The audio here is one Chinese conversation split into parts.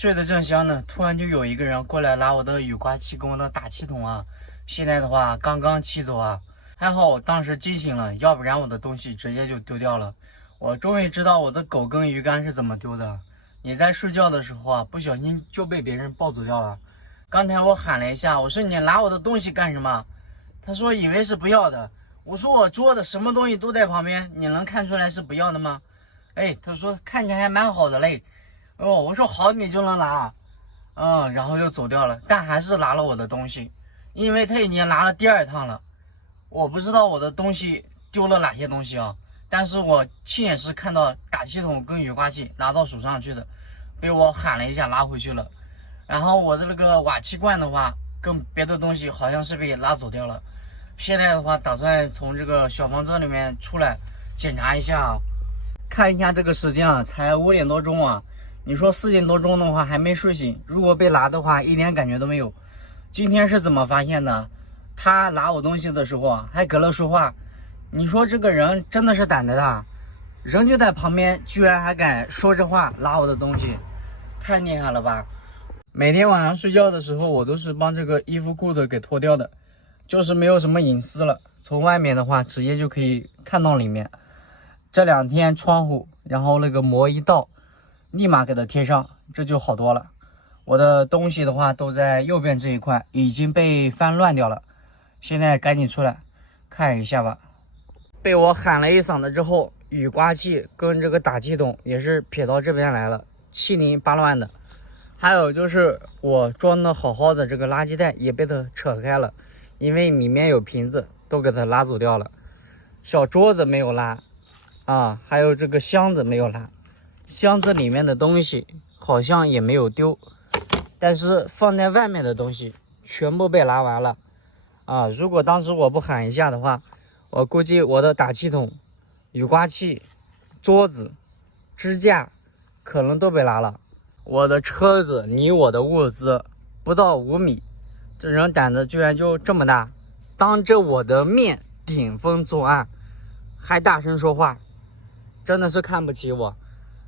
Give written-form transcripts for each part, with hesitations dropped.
睡得正香呢，突然就有一个人过来拿我的雨刮器跟我的打气筒啊，现在的话刚刚骑走啊，还好我当时惊醒了，要不然我的东西直接就丢掉了。我终于知道我的狗跟鱼竿是怎么丢的。你在睡觉的时候啊，不小心就被别人抱走掉了。刚才我喊了一下，我说你拿我的东西干什么？他说以为是不要的。我说我桌子什么东西都在旁边，你能看出来是不要的吗？哎，他说看起来还蛮好的嘞。哦，我说好，你就能拿，然后就走掉了，但还是拿了我的东西，因为他已经拿了第二趟了。我不知道我的东西丢了哪些东西啊，但是我亲眼是看到打气筒跟雨刮器拿到手上去的，被我喊了一下拿回去了。然后我的那个瓦器罐的话，跟别的东西好像是被拉走掉了。现在的话，打算从这个小房车里面出来检查一下啊，看一下这个时间啊，才5点多钟啊。你说4点多钟的话还没睡醒，如果被拿的话一点感觉都没有。今天是怎么发现的？他拿我东西的时候啊，还跟了说话。你说这个人真的是胆子大，人就在旁边，居然还敢说这话拿我的东西，太厉害了吧！每天晚上睡觉的时候，我都是帮这个衣服裤子给脱掉的，就是没有什么隐私了。从外面的话，直接就可以看到里面。这2天窗户，然后那个膜一到，立马给它贴上，这就好多了。我的东西的话都在右边这一块，已经被翻乱掉了。现在赶紧出来看一下吧。被我喊了一嗓子之后，雨刮器跟这个打气筒也是撇到这边来了，七零八乱的。还有就是我装的好好的这个垃圾袋也被它扯开了，因为里面有瓶子都给它拉走掉了。小桌子没有拉啊，还有这个箱子没有拉。箱子里面的东西好像也没有丢，但是放在外面的东西全部被拿完了啊！如果当时我不喊一下的话，我估计我的打气筒、雨刮器、桌子、支架可能都被拿了。我的车子离我的物资不到5米，这人胆子居然就这么大，当着我的面顶风作案，还大声说话，真的是看不起我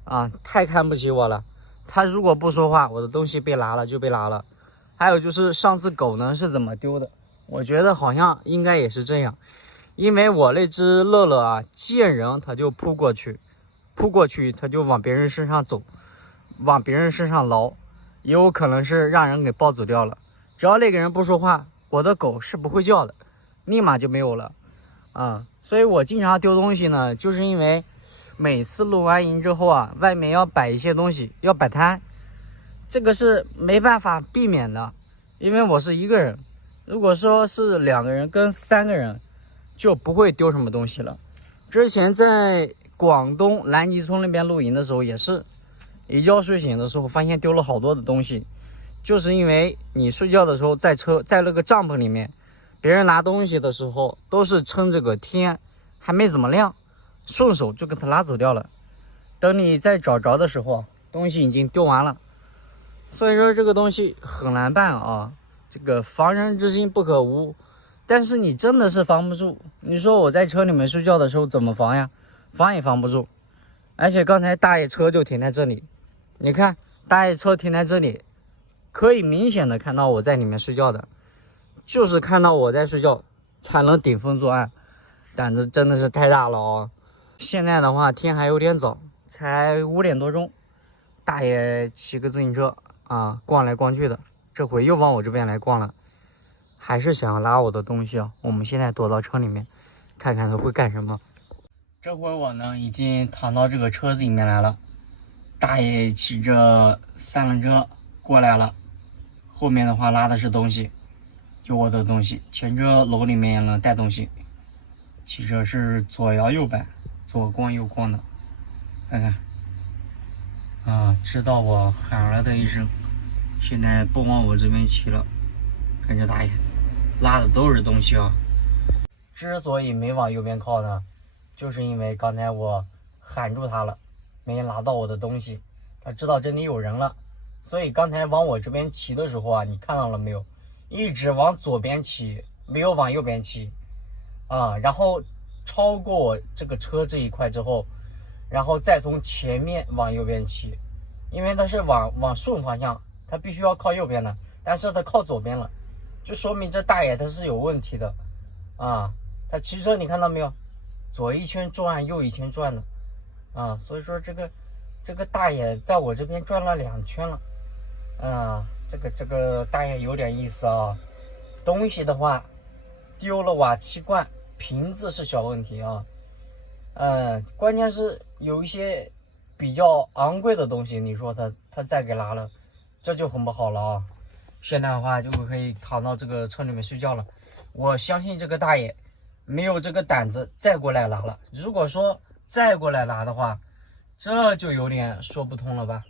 啊，太看不起我了。他如果不说话，我的东西被拿了就被拿了。还有就是上次狗呢是怎么丢的，我觉得好像应该也是这样，因为我那只乐乐啊，见人他就扑过去他就往别人身上走，往别人身上挠，也有可能是让人给抱走掉了。只要那个人不说话，我的狗是不会叫的，立马就没有了啊。所以我经常丢东西呢，就是因为每次露完营之后啊，外面要摆一些东西，要摆摊，这个是没办法避免的，因为我是一个人。如果说是2个人跟3个人，就不会丢什么东西了。之前在广东南极村那边露营的时候，也是一觉睡醒的时候发现丢了好多的东西，就是因为你睡觉的时候在那个帐篷里面，别人拿东西的时候都是趁这个天还没怎么亮，顺手就给它拉走掉了。等你再找着的时候，东西已经丢完了。所以说这个东西很难办啊，这个防人之心不可无，但是你真的是防不住。你说我在车里面睡觉的时候怎么防呀？防也防不住。而且刚才大爷车就停在这里，你看大爷车停在这里，可以明显的看到我在里面睡觉的，就是看到我在睡觉才能顶风作案，胆子真的是太大了哦。现在的话天还有点早，才5点多钟，大爷骑个自行车啊逛来逛去的，这回又往我这边来逛了，还是想要拉我的东西啊。我们现在躲到车里面看看他会干什么。这会我呢已经躺到这个车子里面来了，大爷骑着3轮车过来了，后面的话拉的是东西，就我的东西，前车楼里面也能带东西，骑车是左摇右摆，左逛右逛的，看看啊，知道我喊了的一声，现在不往我这边骑了，看这大爷拉的都是东西啊。之所以没往右边靠呢，就是因为刚才我喊住他了，没拿到我的东西，他知道这里有人了，所以刚才往我这边骑的时候啊，你看到了没有？一直往左边骑，没有往右边骑啊。然后超过我这个车这一块之后，然后再从前面往右边骑，因为它是往顺方向，它必须要靠右边的，但是它靠左边了，就说明这大爷它是有问题的啊。他骑车你看到没有，左一圈转右一圈转的啊，所以说这个大爷在我这边转了2圈了啊，这个大爷有点意思啊。东西的话丢了瓦气罐，瓶子是小问题啊，关键是有一些比较昂贵的东西，你说他再给拿了，这就很不好了啊。现在的话就可以躺到这个车里面睡觉了。我相信这个大爷没有这个胆子再过来拿了，如果说再过来拿的话，这就有点说不通了吧。